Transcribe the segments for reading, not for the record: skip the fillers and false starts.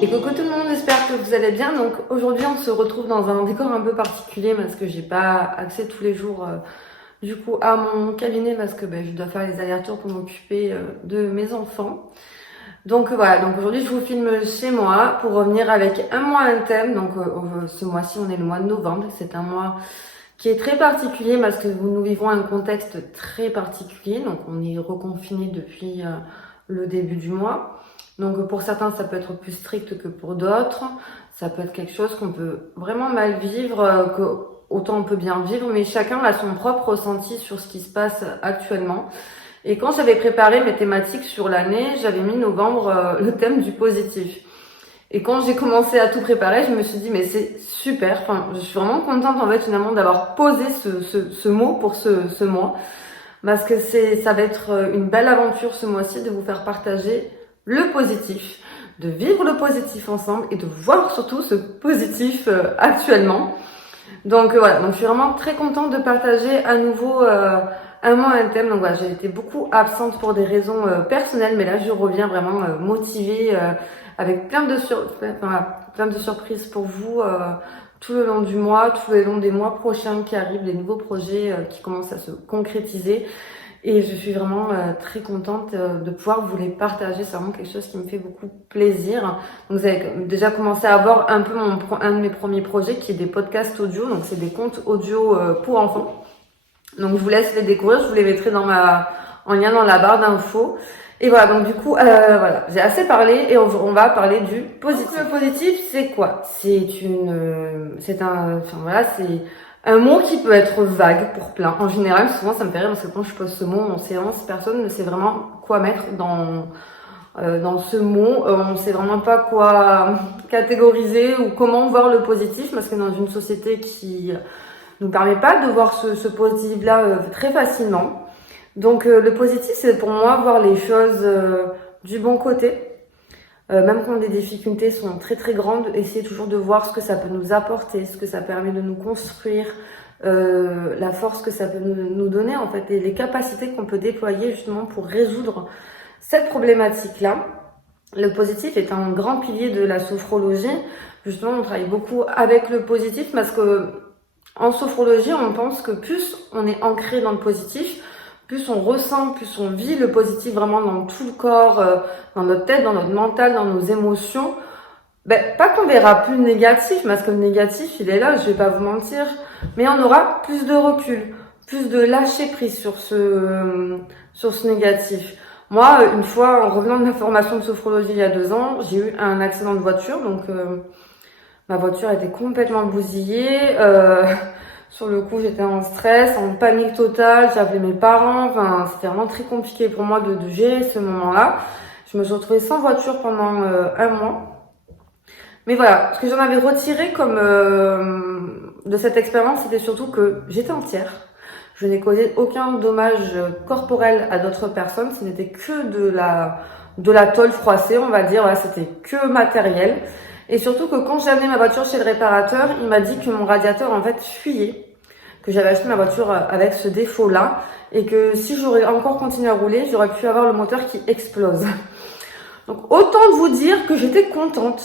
Et coucou tout le monde, j'espère que vous allez bien. Donc aujourd'hui on se retrouve dans un décor un peu particulier parce que j'ai pas accès tous les jours du coup à mon cabinet parce que je dois faire les allers-retours pour m'occuper de mes enfants. Donc voilà, donc aujourd'hui je vous filme chez moi pour revenir avec un mois un thème. Donc ce mois-ci on est le mois de novembre, c'est un mois qui est très particulier parce que nous vivons un contexte très particulier. Donc on est reconfiné depuis le début du mois. Donc pour certains, ça peut être plus strict que pour d'autres. Ça peut être quelque chose qu'on peut vraiment mal vivre, que autant on peut bien vivre, mais chacun a son propre ressenti sur ce qui se passe actuellement. Et quand j'avais préparé mes thématiques sur l'année, j'avais mis novembre le thème du positif. Et quand j'ai commencé à tout préparer, je me suis dit mais c'est super. Enfin, je suis vraiment contente en fait finalement d'avoir posé ce mot pour ce mois, parce que ça va être une belle aventure ce mois-ci de vous faire partager le positif, de vivre le positif ensemble et de voir surtout ce positif actuellement. Donc voilà, donc je suis vraiment très contente de partager à nouveau un mois un thème. Donc voilà, j'ai été beaucoup absente pour des raisons personnelles, mais là je reviens vraiment motivée avec plein de surprises pour vous tout le long du mois, tout le long des mois prochains qui arrivent, des nouveaux projets qui commencent à se concrétiser. Et je suis vraiment très contente de pouvoir vous les partager. C'est vraiment quelque chose qui me fait beaucoup plaisir. Donc vous avez déjà commencé à voir un peu un de mes premiers projets qui est des podcasts audio. Donc c'est des contes audio pour enfants. Donc je vous laisse les découvrir. Je vous les mettrai en lien dans la barre d'infos. Et voilà, donc du coup, voilà, j'ai assez parlé et on va parler du positif. Donc, le positif, c'est quoi? C'est un mot qui peut être vague pour plein. En général, souvent, ça me fait rire parce que quand je pose ce mot en séance, personne ne sait vraiment quoi mettre dans ce mot. On ne sait vraiment pas quoi catégoriser ou comment voir le positif parce que dans une société qui nous permet pas de voir ce positif-là très facilement. Donc le positif, c'est pour moi voir les choses du bon côté. Même quand les difficultés sont très très grandes, essayer toujours de voir ce que ça peut nous apporter, ce que ça permet de nous construire, la force que ça peut nous donner en fait, et les capacités qu'on peut déployer justement pour résoudre cette problématique-là. Le positif est un grand pilier de la sophrologie. Justement, on travaille beaucoup avec le positif parce que en sophrologie, on pense que plus on est ancré dans le positif, plus on ressent, plus on vit le positif vraiment dans tout le corps, dans notre tête, dans notre mental, dans nos émotions, pas qu'on verra plus le négatif, parce que le négatif, il est là, je vais pas vous mentir, mais on aura plus de recul, plus de lâcher prise sur ce négatif. Moi, une fois, en revenant de ma formation de sophrologie il y a 2 ans, j'ai eu un accident de voiture, donc ma voiture était complètement bousillée. Sur le coup, j'étais en stress, en panique totale. J'ai appelé mes parents. Enfin, c'était vraiment très compliqué pour moi de gérer ce moment-là. Je me suis retrouvée sans voiture pendant un mois. Mais voilà, ce que j'en avais retiré comme de cette expérience, c'était surtout que j'étais entière. Je n'ai causé aucun dommage corporel à d'autres personnes. Ce n'était que de la tôle froissée, on va dire. Voilà, c'était que matériel. Et surtout que quand j'ai amené ma voiture chez le réparateur, il m'a dit que mon radiateur en fait fuyait, que j'avais acheté ma voiture avec ce défaut-là et que si j'aurais encore continué à rouler, j'aurais pu avoir le moteur qui explose. Donc autant de vous dire que j'étais contente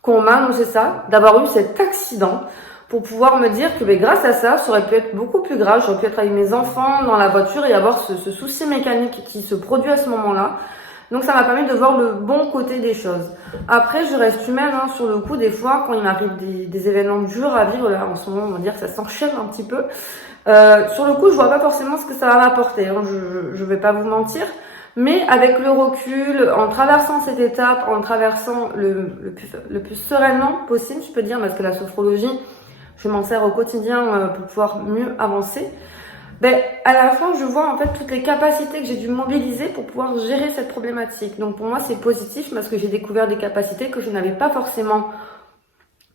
qu'on m'a annoncé ça, d'avoir eu cet accident pour pouvoir me dire que grâce à ça, ça aurait pu être beaucoup plus grave. J'aurais pu être avec mes enfants dans la voiture et avoir ce souci mécanique qui se produit à ce moment-là. Donc ça m'a permis de voir le bon côté des choses. Après, je reste humaine sur le coup. Des fois, quand il m'arrive des événements durs à vivre, là en ce moment, on va dire que ça s'enchaîne un petit peu. Sur le coup, je vois pas forcément ce que ça va m'apporter. Je vais pas vous mentir. Mais avec le recul, en traversant cette étape, en traversant le plus sereinement possible, je peux dire, parce que la sophrologie, je m'en sers au quotidien pour pouvoir mieux avancer. À la fin, je vois en fait toutes les capacités que j'ai dû mobiliser pour pouvoir gérer cette problématique. Donc pour moi, c'est positif parce que j'ai découvert des capacités que je n'avais pas forcément,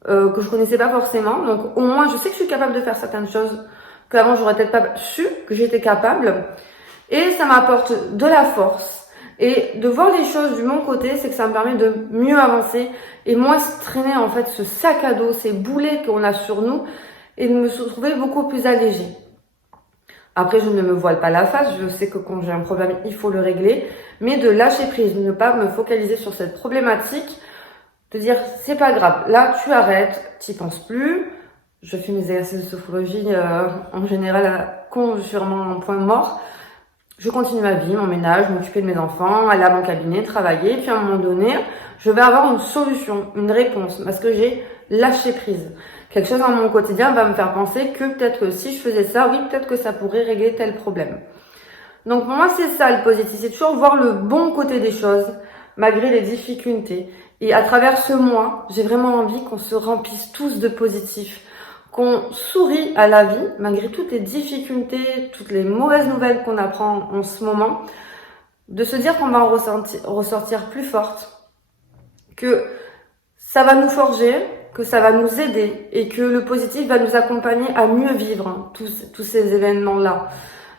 que je connaissais pas forcément. Donc au moins, je sais que je suis capable de faire certaines choses qu'avant j'aurais peut-être pas su que j'étais capable. Et ça m'apporte de la force. Et de voir les choses du bon côté, c'est que ça me permet de mieux avancer et moins se traîner en fait ce sac à dos, ces boulets qu'on a sur nous et de me retrouver beaucoup plus allégée. Après, je ne me voile pas la face, je sais que quand j'ai un problème, il faut le régler, mais de lâcher prise, de ne pas me focaliser sur cette problématique, te dire c'est pas grave, là tu arrêtes, t'y penses plus. Je fais mes exercices de sophrologie en général quand je suis vraiment en point mort. Je continue ma vie, mon ménage, m'occuper de mes enfants, aller à mon cabinet, travailler. Puis à un moment donné, je vais avoir une solution, une réponse, parce que j'ai lâché prise. Quelque chose dans mon quotidien va me faire penser que peut-être que si je faisais ça, oui, peut-être que ça pourrait régler tel problème. Donc pour moi, c'est ça le positif, c'est toujours voir le bon côté des choses, malgré les difficultés. Et à travers ce mois, j'ai vraiment envie qu'on se remplisse tous de positif, qu'on sourit à la vie, malgré toutes les difficultés, toutes les mauvaises nouvelles qu'on apprend en ce moment, de se dire qu'on va en ressortir plus forte, que ça va nous forger, que ça va nous aider et que le positif va nous accompagner à mieux vivre tous ces événements-là.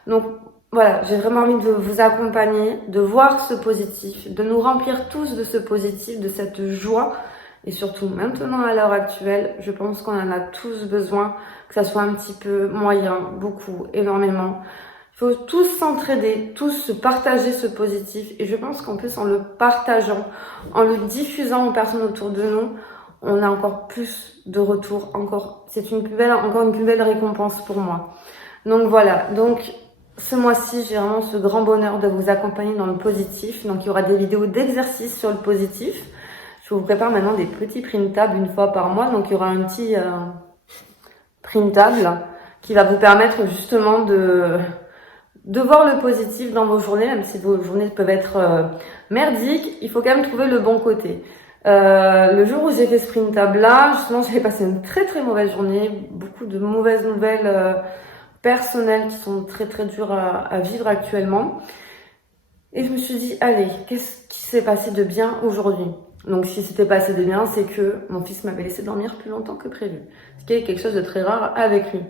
Donc voilà, j'ai vraiment envie de vous accompagner, de voir ce positif, de nous remplir tous de ce positif, de cette joie. Et surtout, maintenant, à l'heure actuelle, je pense qu'on en a tous besoin, que ça soit un petit peu moyen, beaucoup, énormément. Il faut tous s'entraider, tous se partager ce positif. Et je pense qu'en plus, en le partageant, en le diffusant aux personnes autour de nous, on a encore plus de retours. C'est encore une plus belle récompense pour moi. Donc voilà. Donc, ce mois-ci, j'ai vraiment ce grand bonheur de vous accompagner dans le positif. Donc, il y aura des vidéos d'exercices sur le positif. Je vous prépare maintenant des petits printables une fois par mois. Donc, il y aura un petit printable qui va vous permettre justement de voir le positif dans vos journées. Même si vos journées peuvent être merdiques, il faut quand même trouver le bon côté. Le jour où j'ai fait ce printable-là, justement, j'avais passé une très très mauvaise journée. Beaucoup de mauvaises nouvelles personnelles qui sont très très dures à vivre actuellement. Et je me suis dit, allez, qu'est-ce qui s'est passé de bien aujourd'hui ? Donc, si c'était passé de bien, c'est que mon fils m'avait laissé dormir plus longtemps que prévu. Ce qui est quelque chose de très rare avec lui.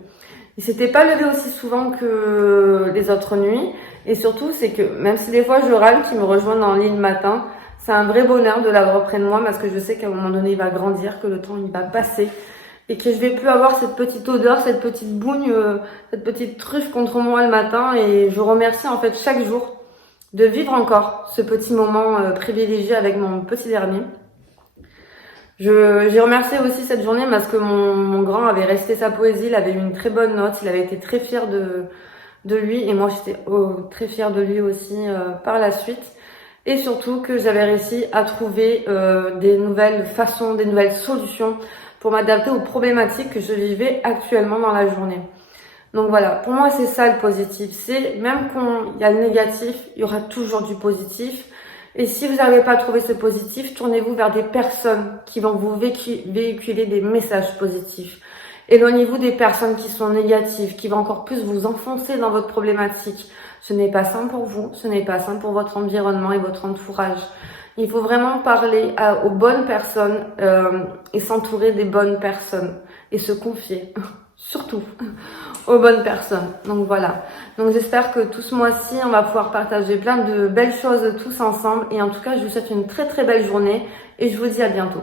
Il s'était pas levé aussi souvent que les autres nuits. Et surtout, c'est que même si des fois je râle qu'il me rejoint dans le lit le matin, c'est un vrai bonheur de l'avoir près de moi parce que je sais qu'à un moment donné, il va grandir, que le temps, il va passer. Et que je vais plus avoir cette petite odeur, cette petite bougne, cette petite truffe contre moi le matin. Et je remercie en fait chaque jour de vivre encore ce petit moment privilégié avec mon petit dernier. J'ai remercié aussi cette journée parce que mon grand avait récité sa poésie, il avait eu une très bonne note, il avait été très fier de lui et moi j'étais très fière de lui aussi par la suite. Et surtout que j'avais réussi à trouver des nouvelles façons, des nouvelles solutions pour m'adapter aux problématiques que je vivais actuellement dans la journée. Donc voilà, pour moi c'est ça le positif, c'est même quand il y a le négatif, il y aura toujours du positif. Et si vous n'arrivez pas à trouver ce positif, tournez-vous vers des personnes qui vont vous véhiculer des messages positifs. Éloignez-vous des personnes qui sont négatives, qui vont encore plus vous enfoncer dans votre problématique. Ce n'est pas sain pour vous, ce n'est pas sain pour votre environnement et votre entourage. Il faut vraiment parler aux bonnes personnes et s'entourer des bonnes personnes et se confier. Surtout aux bonnes personnes. Donc voilà. Donc j'espère que tout ce mois-ci, on va pouvoir partager plein de belles choses tous ensemble. Et en tout cas, je vous souhaite une très très belle journée et je vous dis à bientôt.